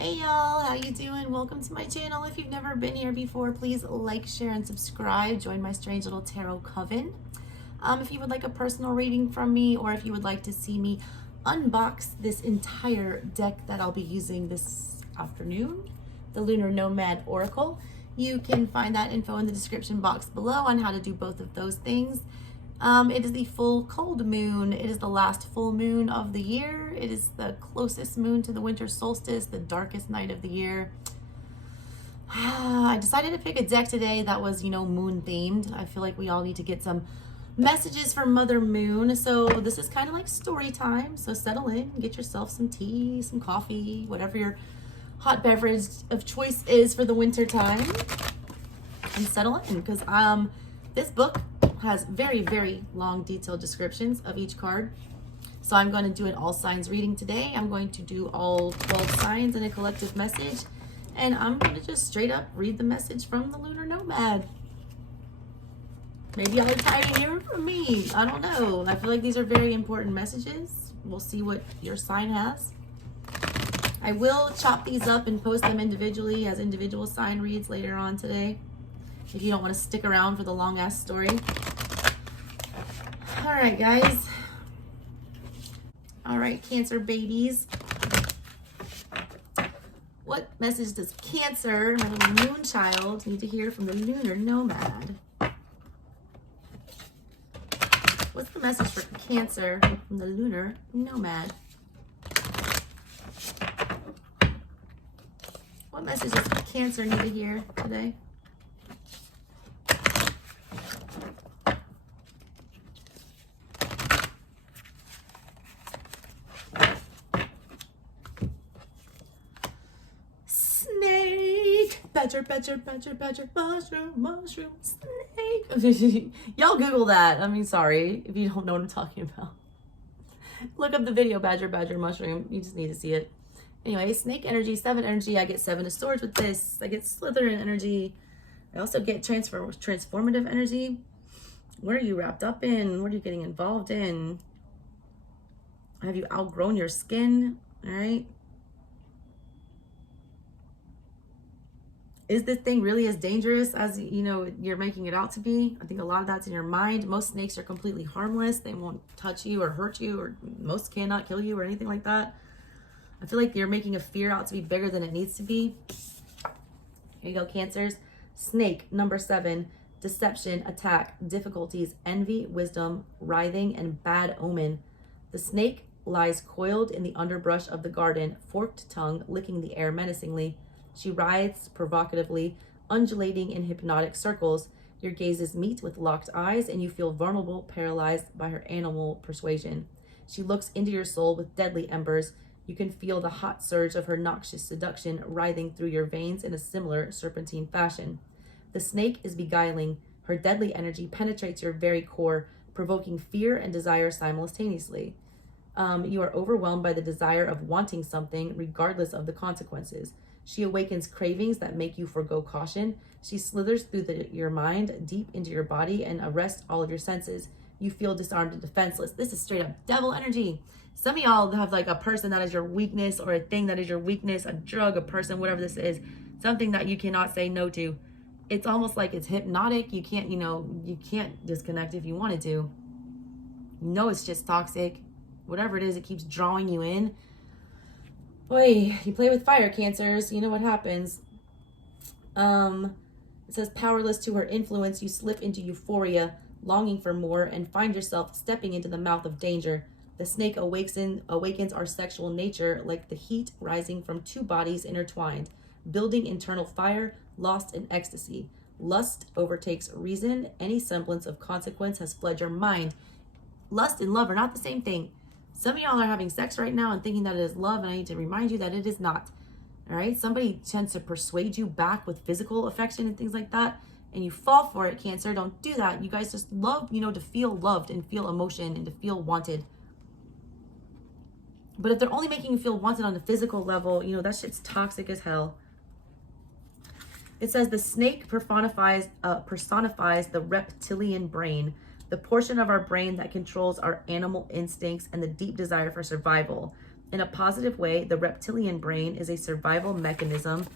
Hey y'all, how you doing? Welcome to my channel. If you've never been here before, please like, share, and subscribe. Join my strange little tarot coven. If you would like a personal reading from me, or if you would like to see me unbox this entire deck that I'll be using this afternoon, the Lunar Nomad Oracle, you can find that info in the description box below on how to do both of those things. It is the full cold moon. It is the last full moon of the year. It is the closest moon to the winter solstice, the darkest night of the year. I decided to pick a deck today that was, moon themed. I feel like we all need to get some messages from Mother Moon. So this is kind of like story time. So settle in, get yourself some tea, some coffee, whatever your hot beverage of choice is for the winter time, and settle in, because this book has very, very long detailed descriptions of each card. So I'm going to do an all signs reading today. I'm going to do all 12 signs in a collective message, and I'm going to just straight up read the message from the Lunar Nomad. Maybe I'll try to hear it from me. I don't know. I feel like these are very important messages. We'll see what your sign has. I will chop these up and post them individually as individual sign reads later on today, if you don't want to stick around for the long ass story. All right, guys. All right, Cancer babies. What message does Cancer, my little moon child, need to hear from the Lunar Nomad? What's the message for Cancer from the Lunar Nomad? What message does Cancer need to hear today? Badger, badger, badger, badger, mushroom, mushroom, snake. Y'all Google that. I mean, sorry if you don't know what I'm talking about. Look up the video, badger, badger, mushroom. You just need to see it. Anyway, snake energy, 7 energy. I get 7 of swords with this. I get Slytherin energy. I also get transformative energy. What are you wrapped up in? What are you getting involved in? Have you outgrown your skin? All right. Is this thing really as dangerous as you're making it out to be? I think a lot of that's in your mind. Most snakes are completely harmless. They won't touch you or hurt you, or most cannot kill you or anything like that. I feel like you're making a fear out to be bigger than it needs to be. Here you go, Cancers. Snake, number 7. Deception, attack, difficulties, envy, wisdom, writhing, and bad omen. The snake lies coiled in the underbrush of the garden, forked tongue licking the air menacingly. She writhes provocatively, undulating in hypnotic circles. Your gazes meet with locked eyes, and you feel vulnerable, paralyzed by her animal persuasion. She looks into your soul with deadly embers. You can feel the hot surge of her noxious seduction writhing through your veins in a similar serpentine fashion. The snake is beguiling. Her deadly energy penetrates your very core, provoking fear and desire simultaneously. You are overwhelmed by the desire of wanting something, regardless of the consequences. She awakens cravings that make you forgo caution. She slithers through your mind, deep into your body, and arrests all of your senses. You feel disarmed and defenseless. This is straight up devil energy. Some of y'all have like a person that is your weakness, or a thing that is your weakness, a drug, a person, whatever this is, something that you cannot say no to. It's almost like it's hypnotic. You can't, you can't disconnect if you wanted to. It's just toxic. Whatever it is, it keeps drawing you in. Boy, you play with fire, Cancers. You know what happens. It says, powerless to her influence, you slip into euphoria, longing for more, and find yourself stepping into the mouth of danger. The snake awakens our sexual nature like the heat rising from 2 bodies intertwined, building internal fire, lost in ecstasy. Lust overtakes reason. Any semblance of consequence has fled your mind. Lust and love are not the same thing. Some of y'all are having sex right now and thinking that it is love, and I need to remind you that it is not. All right? Somebody tends to persuade you back with physical affection and things like that, and you fall for it, Cancer. Don't do that. You guys just love, to feel loved and feel emotion and to feel wanted. But if they're only making you feel wanted on the physical level, that shit's toxic as hell. It says the snake personifies the reptilian brain, the portion of our brain that controls our animal instincts and the deep desire for survival. In a positive way, the reptilian brain is a survival mechanism,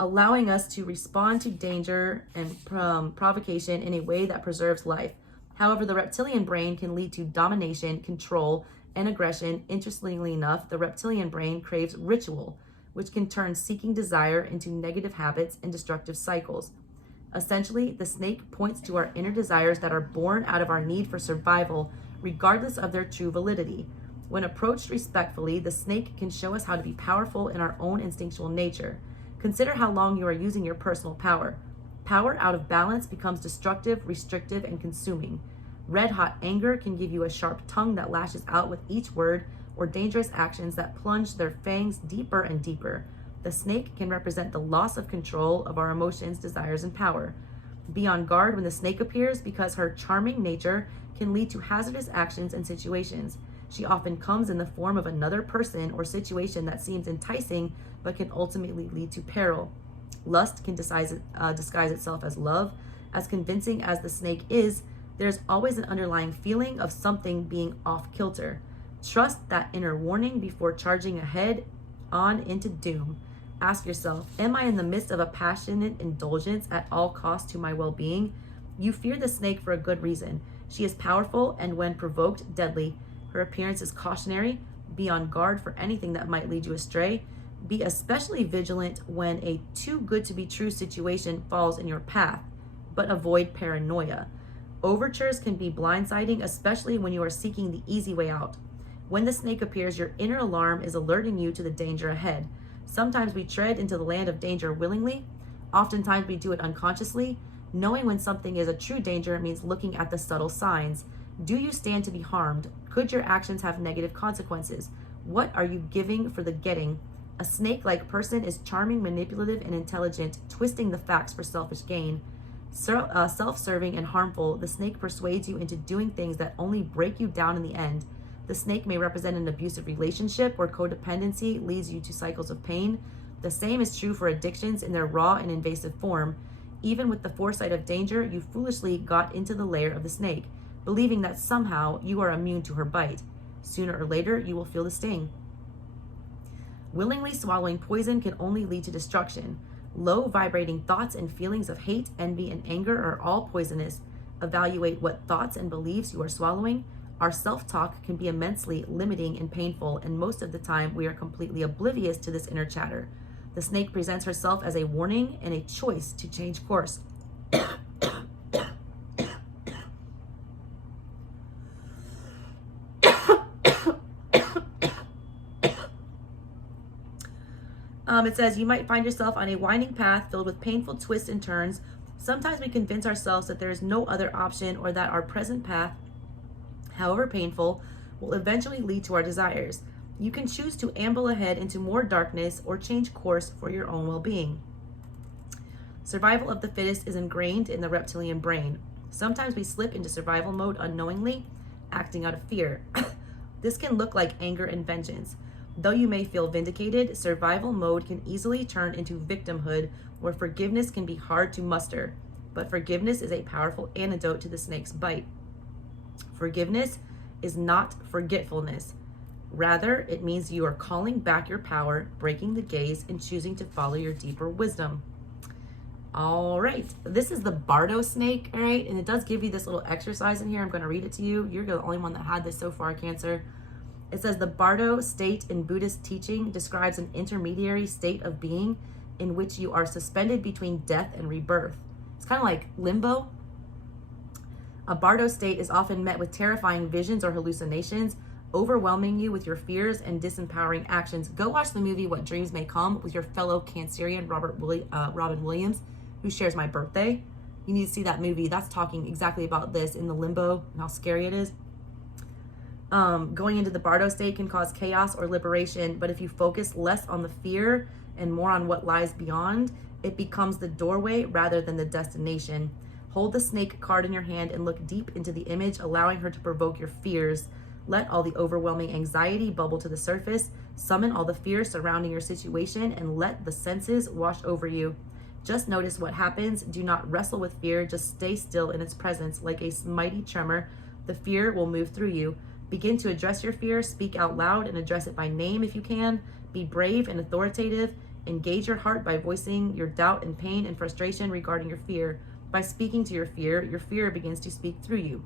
allowing us to respond to danger and provocation in a way that preserves life. However, the reptilian brain can lead to domination, control, and aggression. Interestingly enough, the reptilian brain craves ritual, which can turn seeking desire into negative habits and destructive cycles. Essentially, the snake points to our inner desires that are born out of our need for survival, regardless of their true validity. When approached respectfully, the snake can show us how to be powerful in our own instinctual nature. Consider how long you are using your personal power. Power out of balance becomes destructive, restrictive, and consuming. Red-hot anger can give you a sharp tongue that lashes out with each word, or dangerous actions that plunge their fangs deeper and deeper. The snake can represent the loss of control of our emotions, desires, and power. Be on guard when the snake appears, because her charming nature can lead to hazardous actions and situations. She often comes in the form of another person or situation that seems enticing but can ultimately lead to peril. Lust can disguise itself as love. As convincing as the snake is, there's always an underlying feeling of something being off kilter. Trust that inner warning before charging ahead on into doom. Ask yourself, am I in the midst of a passionate indulgence at all costs to my well-being? You fear the snake for a good reason. She is powerful and, when provoked, deadly. Her appearance is cautionary. Be on guard for anything that might lead you astray. Be especially vigilant when a too good to be true situation falls in your path, but avoid paranoia. Overtures can be blindsiding, especially when you are seeking the easy way out. When the snake appears, your inner alarm is alerting you to the danger ahead. Sometimes we tread into the land of danger willingly. Oftentimes we do it unconsciously. Knowing when something is a true danger means looking at the subtle signs. Do you stand to be harmed? Could your actions have negative consequences? What are you giving for the getting? A snake-like person is charming, manipulative, and intelligent, twisting the facts for selfish gain. Self-serving and harmful, the snake persuades you into doing things that only break you down in the end. The snake may represent an abusive relationship where codependency leads you to cycles of pain. The same is true for addictions in their raw and invasive form. Even with the foresight of danger, you foolishly got into the lair of the snake, believing that somehow you are immune to her bite. Sooner or later, you will feel the sting. Willingly swallowing poison can only lead to destruction. Low vibrating thoughts and feelings of hate, envy, and anger are all poisonous. Evaluate what thoughts and beliefs you are swallowing. Our self-talk can be immensely limiting and painful, and most of the time we are completely oblivious to this inner chatter. The snake presents herself as a warning and a choice to change course. It says, you might find yourself on a winding path filled with painful twists and turns. Sometimes we convince ourselves that there is no other option, or that our present path, however painful, will eventually lead to our desires. You can choose to amble ahead into more darkness or change course for your own well-being. Survival of the fittest is ingrained in the reptilian brain. Sometimes we slip into survival mode unknowingly, acting out of fear. This can look like anger and vengeance. Though you may feel vindicated, survival mode can easily turn into victimhood, where forgiveness can be hard to muster. But forgiveness is a powerful antidote to the snake's bite. Forgiveness is not forgetfulness. Rather, it means you are calling back your power, breaking the gaze, and choosing to follow your deeper wisdom. All right, this is the Bardo snake, all right? And it does give you this little exercise in here. I'm gonna read it to you. You're the only one that had this so far, Cancer. It says, the Bardo state in Buddhist teaching describes an intermediary state of being in which you are suspended between death and rebirth. It's kind of like limbo. A Bardo state is often met with terrifying visions or hallucinations, overwhelming you with your fears and disempowering actions. Go watch the movie What Dreams May Come with your fellow Cancerian Robin Williams, who shares my birthday. You need to see that movie. That's talking exactly about this in the limbo and how scary it is. Going into the Bardo state can cause chaos or liberation, but if you focus less on the fear and more on what lies beyond, it becomes the doorway rather than the destination. Hold the snake card in your hand and look deep into the image, allowing her to provoke your fears. Let all the overwhelming anxiety bubble to the surface. Summon all the fears surrounding your situation and let the senses wash over you. Just notice what happens. Do not wrestle with fear. Just stay still in its presence. Like a mighty tremor, the fear will move through you. Begin to address your fear. Speak out loud and address it by name if you can. Be brave and authoritative. Engage your heart by voicing your doubt and pain and frustration regarding your fear. By speaking to your fear begins to speak through you.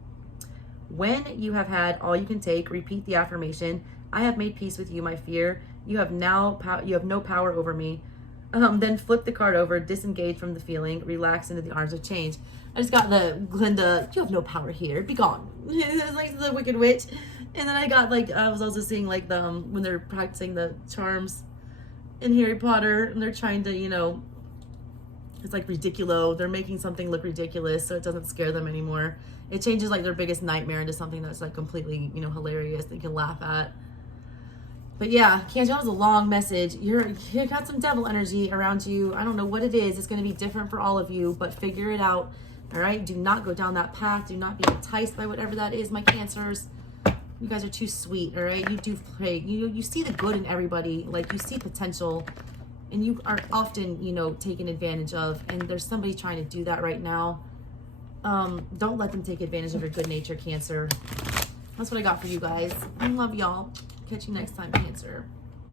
When you have had all you can take, repeat the affirmation, I have made peace with you, my fear. You have no power over me. Then flip the card over, disengage from the feeling, relax into the arms of change. I just got the Glinda, you have no power here, be gone. It's like the Wicked Witch. And then I got like, I was also seeing like when they're practicing the charms in Harry Potter and they're trying to, you know, it's like ridiculo. They're making something look ridiculous so it doesn't scare them anymore. It changes like their biggest nightmare into something that's like completely, you know, hilarious that you can laugh at. But yeah, Cancer, that was a long message. You got some devil energy around you. I don't know what it is. It's going to be different for all of you, but figure it out. All right? Do not go down that path. Do not be enticed by whatever that is, my Cancers. You guys are too sweet, all right? You do pray. You see the good in everybody. Like, you see potential, and you are often, you know, taken advantage of, and there's somebody trying to do that right now. Don't let them take advantage of your good nature, Cancer. That's what I got for you guys. I love y'all. Catch you next time, Cancer.